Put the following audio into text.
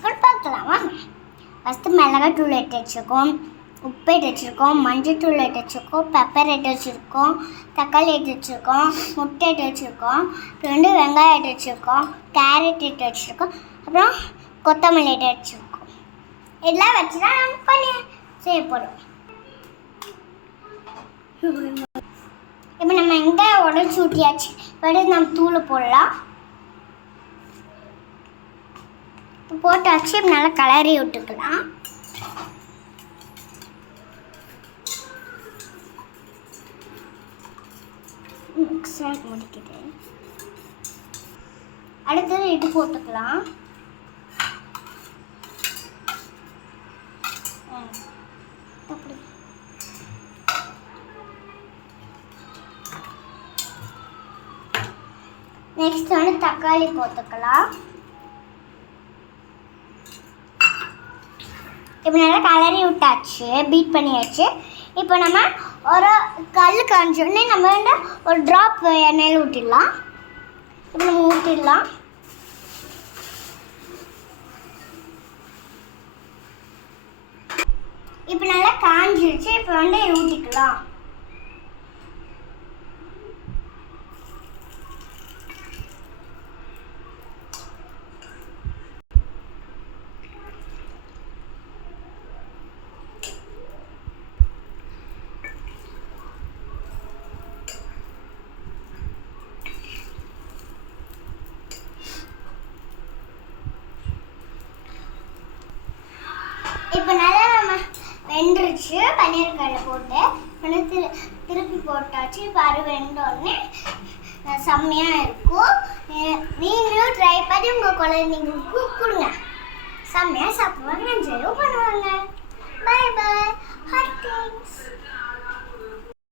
வச்சுருக்கோன்னு பார்க்கலாம் வாங்க. ஃபஸ்ட்டு மிளகாத்தூள் எடுத்து வச்சுருக்கோம், உப்பு எடுத்து வச்சுருக்கோம், மஞ்சள்தூள் எடுத்து வச்சுருக்கோம், பெப்பர் எடுத்து வச்சுருக்கோம், தக்காளி எடுத்து வச்சுருக்கோம், முட்டை எடுத்து வச்சுருக்கோம், 2 வெங்காயம் எடுத்து வச்சுருக்கோம், கேரட் எடுத்து வச்சுருக்கோம், அப்புறம் கொத்தமல்லி எடுத்து வச்சுருக்கோம். இதெல்லாம் வச்சு தான் நம்ம பண்ணி செய்ய போகிறோம். இப்போ நம்ம எங்கே உடச்சி ஊட்டியாச்சு, இப்போ நம்ம தூளை போடலாம். இப்போ போட்டாச்சு, இப்போ நல்லா கலரி விட்டுக்கலாம். மிக்ஸாக முடிக்குது. அடுத்தது இது போட்டுக்கலாம். நெக்ஸ்ட் வந்து தக்காளி போட்டுக்கலாம். இப்போ நல்லா கலரி விட்டாச்சு, பீட் பண்ணியாச்சு. இப்போ நம்ம ஒரு கல் காஞ்சோடனே நம்ம வந்து ஒரு ட்ராப் எண்ணெயில் ஊற்றிடலாம். இப்போ நம்ம ஊற்றிடலாம். இப்போ நல்லா காஞ்சிடுச்சு. இப்போ வந்து ஊற்றிக்கலாம். இப்போ நல்லா நம்ம வெந்துருச்சு. பன்னீர் கடலை போட்டு திருப்பி போட்டாச்சு. இப்போ அது வெந்தோடனே செம்மையாக இருக்கும். நீங்களும் ட்ரை பண்ணி உங்கள் குழந்தைங்களுக்கு கொடுங்க. செம்மையாக சாப்பிடுவாங்க, என்ஜாயும் பண்ணுவாங்க. Bye bye. Hi things.